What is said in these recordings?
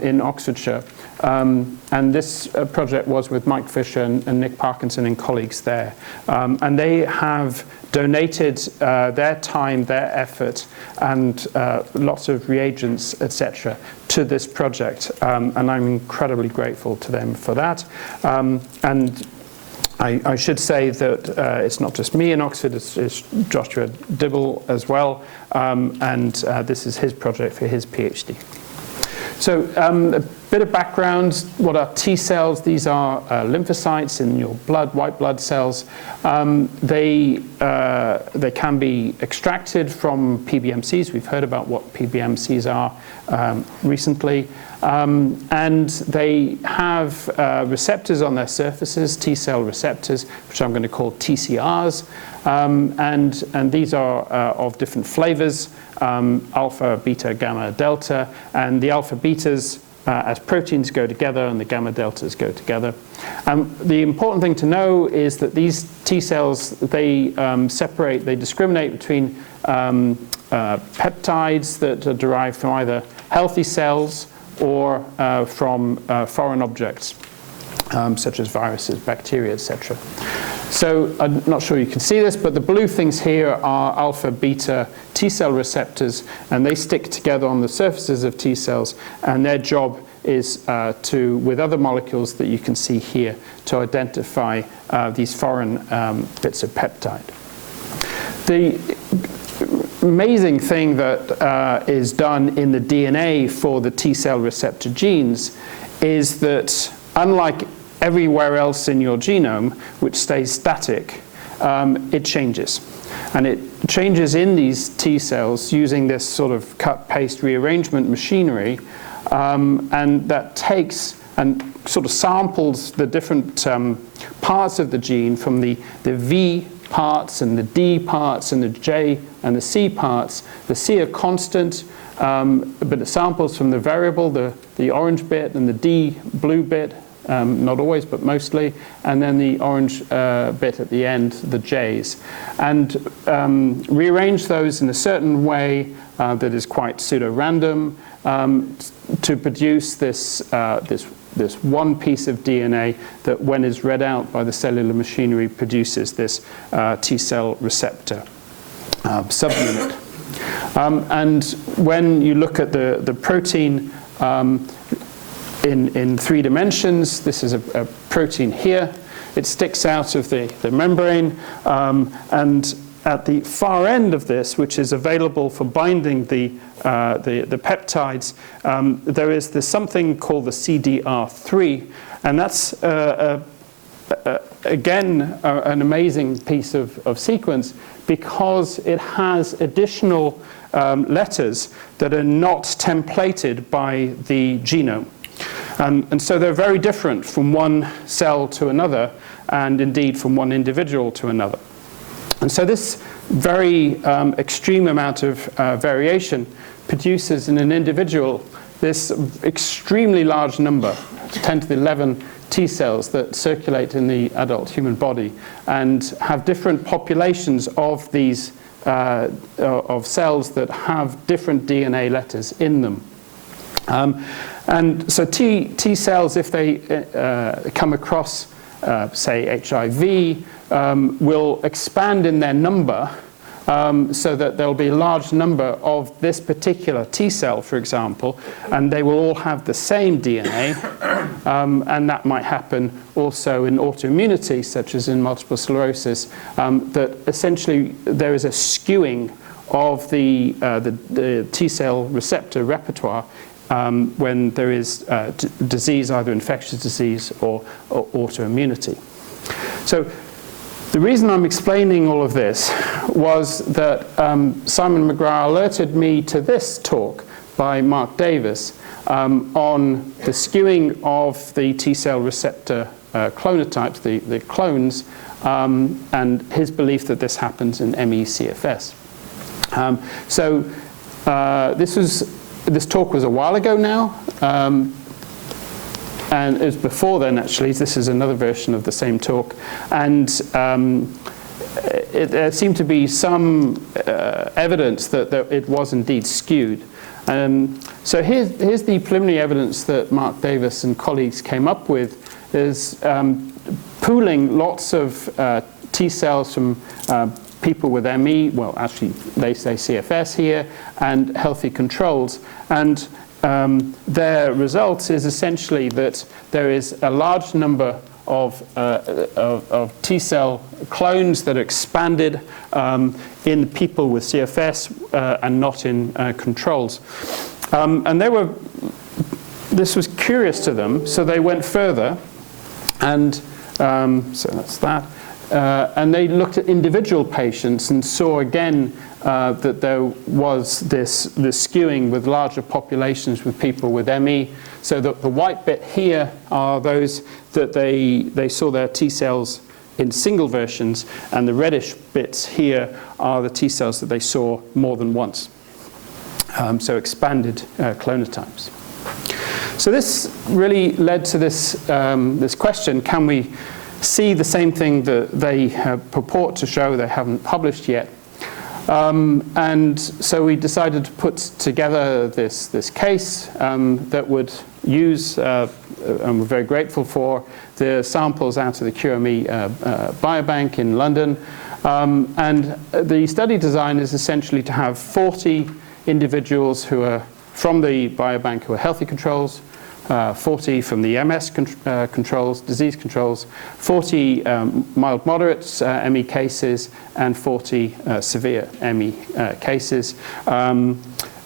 in Oxfordshire. And this project was with Mike Fisher and Nick Parkinson and colleagues there. And they have donated their time, their effort, and lots of reagents, etc., to this project. And I'm incredibly grateful to them for that. And I should say that it's not just me in Oxford, it's Joshua Dibble as well. And this is his project for his PhD. So a bit of background. What are T cells? These are lymphocytes in your blood, white blood cells. They can be extracted from PBMCs. We've heard about what PBMCs are recently. And they have receptors on their surfaces, T cell receptors, which I'm going to call TCRs. And these are of different flavors. Alpha, beta, gamma, delta, and the alpha betas as proteins go together and the gamma deltas go together. The important thing to know is that these T cells, they they discriminate between peptides that are derived from either healthy cells or from foreign objects, such as viruses, bacteria, etc. So I'm not sure you can see this, but the blue things here are alpha, beta T cell receptors, and they stick together on the surfaces of T cells, and their job is with other molecules that you can see here, to identify these foreign bits of peptide. The amazing thing that is done in the DNA for the T cell receptor genes is that, unlike everywhere else in your genome, which stays static, it changes. And it changes in these T cells using this sort of cut-paste rearrangement machinery, and that takes and sort of samples the different parts of the gene from the V parts and the D parts and the J and the C parts. The C are constant, but it samples from the variable, the orange bit, and the D blue bit, not always, but mostly, and then the orange bit at the end, the J's. And rearrange those in a certain way that is quite pseudo-random to produce this one piece of DNA that, when is read out by the cellular machinery, produces this T cell receptor subunit. And when you look at the protein in 3 dimensions, this is a protein here. It sticks out of the membrane, and at the far end of this, which is available for binding the peptides, there is this something called the CDR3, and that's again an amazing piece of sequence, because it has additional letters that are not templated by the genome. And so they're very different from one cell to another, and indeed from one individual to another. And so this very extreme amount of variation produces in an individual this extremely large number, 10 to the 11 T cells that circulate in the adult human body, and have different populations of these of cells that have different DNA letters in them. And so T cells, if they come across, say, HIV, will expand in their number so that there'll be a large number of this particular T cell, for example, and they will all have the same DNA. And that might happen also in autoimmunity, such as in multiple sclerosis, that essentially there is a skewing of the T cell receptor repertoire when there is disease, either infectious disease or autoimmunity. So the reason I'm explaining all of this was that Simon McGrath alerted me to this talk by Mark Davis on the skewing of the T cell receptor clonotypes, the clones, and his belief that this happens in ME/CFS. This talk was a while ago now, and it was before then, actually. This is another version of the same talk. And there seemed to be some evidence that it was indeed skewed. So here's the preliminary evidence that Mark Davis and colleagues came up with, is pooling lots of T cells from people with ME, well, actually, they say CFS here, and healthy controls. And their result is essentially that there is a large number of T cell clones that are expanded in people with CFS and not in controls. And this was curious to them, so they went further, and so that's that. And they looked at individual patients and saw again that there was this skewing with larger populations with people with ME. So that the white bit here are those that they saw their T cells in single versions, and the reddish bits here are the T cells that they saw more than once. So expanded clonotypes. So this really led to this question: can we see the same thing that they purport to show? They haven't published yet. And so we decided to put together this case that would use, and we're very grateful for, the samples out of the QME biobank in London. And the study design is essentially to have 40 individuals who are from the biobank who are healthy controls, 40 from the MS controls, disease controls, 40 mild moderate ME cases, and 40 severe ME cases.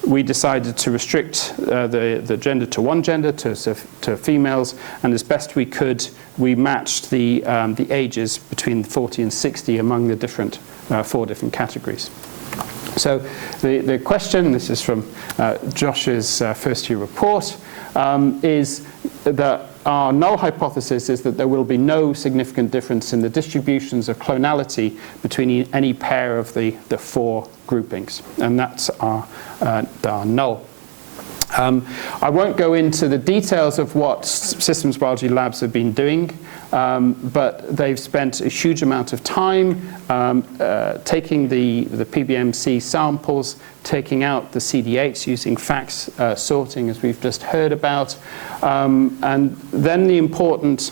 We decided to restrict the gender to one gender, to females, and as best we could, we matched the ages between 40 and 60 among the different 4 different categories. So the question, this is from Josh's first year report, is that our null hypothesis is that there will be no significant difference in the distributions of clonality between any pair of the 4 groupings, and that's our null. I won't go into the details of what systems biology labs have been doing, but they've spent a huge amount of time taking the PBMC samples, taking out the CD8s using FACS sorting, as we've just heard about, and then the important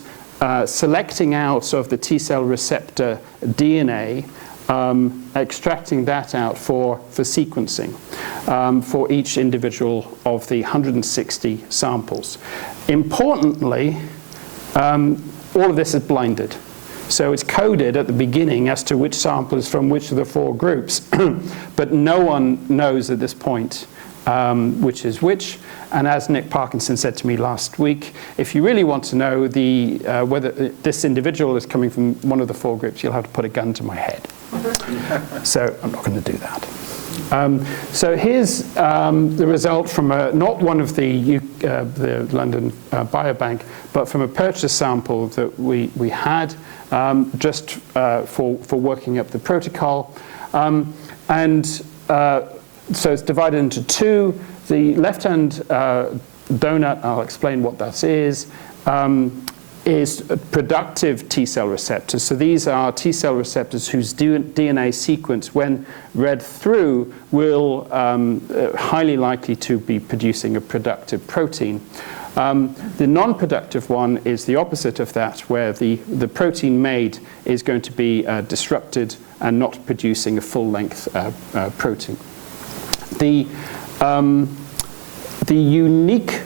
selecting out of the T cell receptor DNA, extracting that out for sequencing for each individual of the 160 samples. Importantly, all of this is blinded. So it's coded at the beginning as to which sample is from which of the 4 groups, but no one knows at this point which is which. And as Nick Parkinson said to me last week, if you really want to know whether this individual is coming from one of the 4 groups, you'll have to put a gun to my head. So I'm not going to do that. So here's the result from not one of the London biobank, but from a purchase sample that we had just for working up the protocol. So it's divided into 2. The left-hand donut, I'll explain what that is productive T cell receptors. So these are T cell receptors whose DNA sequence, when read through, will highly likely to be producing a productive protein. The non-productive one is the opposite of that, where the protein made is going to be disrupted and not producing a full-length protein. The unique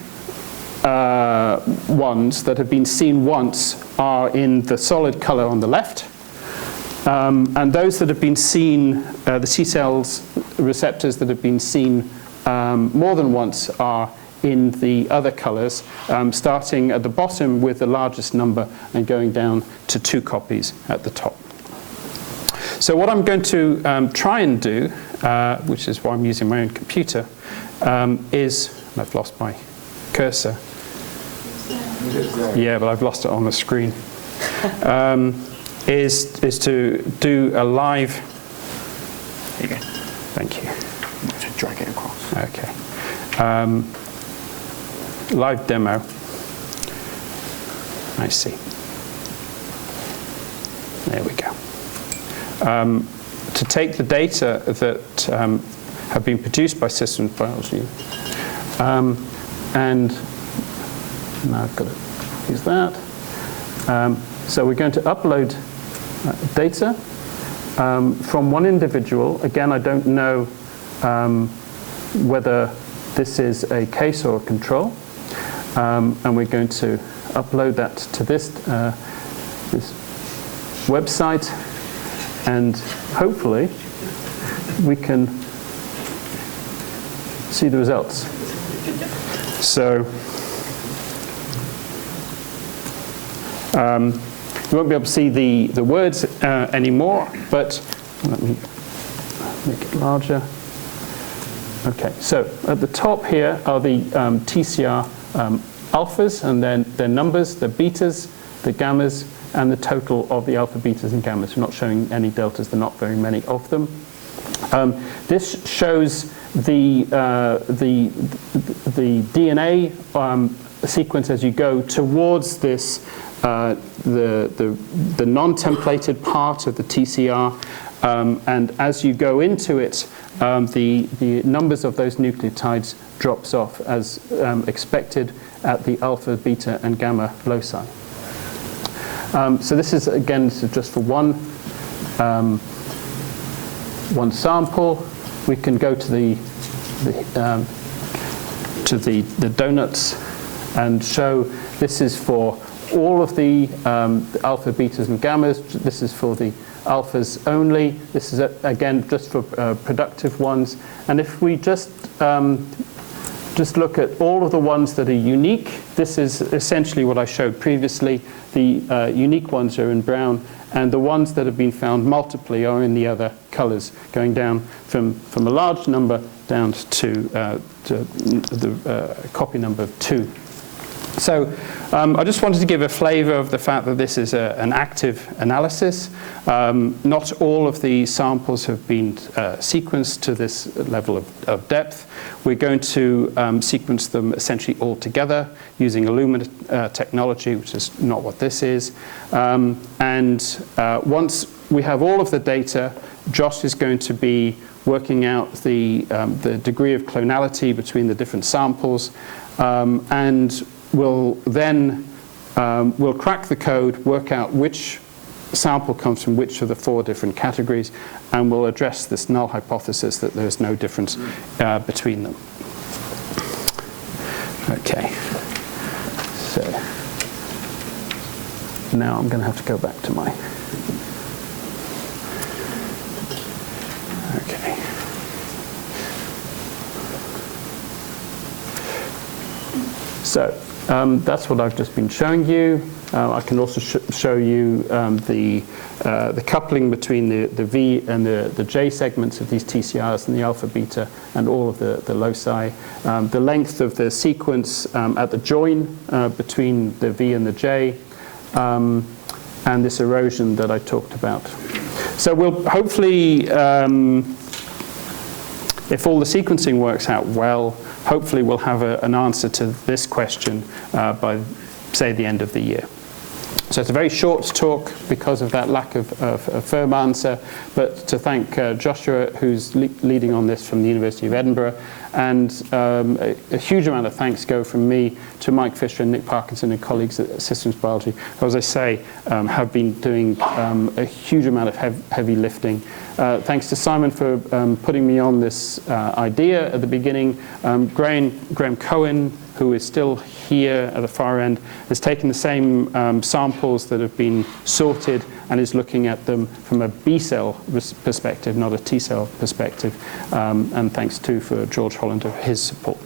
ones that have been seen once are in the solid color on the left. And those that have been seen, the T cells receptors that have been seen more than once are in the other colors, starting at the bottom with the largest number and going down to 2 copies at the top. So what I'm going to try and do, which is why I'm using my own computer, is, I've lost my cursor. Yeah, but I've lost it on the screen. Is to do a live. Here you go. Thank you. To drag it across. Okay. Live demo. I see. There we go. To take the data that have been produced by systems biology And now I've got to use that. So we're going to upload data from one individual. Again, I don't know whether this is a case or a control. And we're going to upload that to this website. And hopefully, we can see the results. So you won't be able to see the words anymore, but let me make it larger. Okay, so at the top here are the TCR alphas, and then their numbers, the betas, the gammas, and the total of the alpha, betas, and gammas. We're not showing any deltas. There are not very many of them. This shows the DNA sequence as you go towards this the non-templated part of the TCR, and as you go into it, the numbers of those nucleotides drops off as expected at the alpha, beta, and gamma loci. So this is, again, this is just for one sample. We can go to the donuts and show this is for all of the alpha, betas, and gammas. This is for the alphas only. This is, again, just for productive ones. And if we just look at all of the ones that are unique, this is essentially what I showed previously. The unique ones are in brown, and the ones that have been found multiply are in the other colors, going down from a large number down to the copy number of 2. So I just wanted to give a flavor of the fact that this is an active analysis. Not all of the samples have been sequenced to this level of depth. We're going to sequence them essentially all together using Illumina technology, which is not what this is. And once we have all of the data, Josh is going to be working out the degree of clonality between the different samples, and we'll then we'll crack the code, work out which sample comes from which of the 4 different categories, and we'll address this null hypothesis that there's no difference between them. Okay. So now I'm going to have to go back to my. Okay. So that's what I've just been showing you. I can also show you the coupling between the V and the J segments of these TCRs and the alpha, beta, and all of the loci. The length of the sequence at the join between the V and the J, and this erosion that I talked about. So we'll hopefully, if all the sequencing works out well, hopefully we'll have an answer to this question by, say, the end of the year. So it's a very short talk because of that lack of a firm answer, but to thank Joshua, who's leading on this from the University of Edinburgh, and a huge amount of thanks go from me to Mike Fisher and Nick Parkinson and colleagues at Systems Biology, who, as I say, have been doing a huge amount of heavy lifting. Thanks to Simon for putting me on this idea at the beginning. Graham Cohen, who is still here at the far end, has taken the same samples that have been sorted and is looking at them from a B-cell perspective, not a T-cell perspective. And thanks too for George Hollander for his support.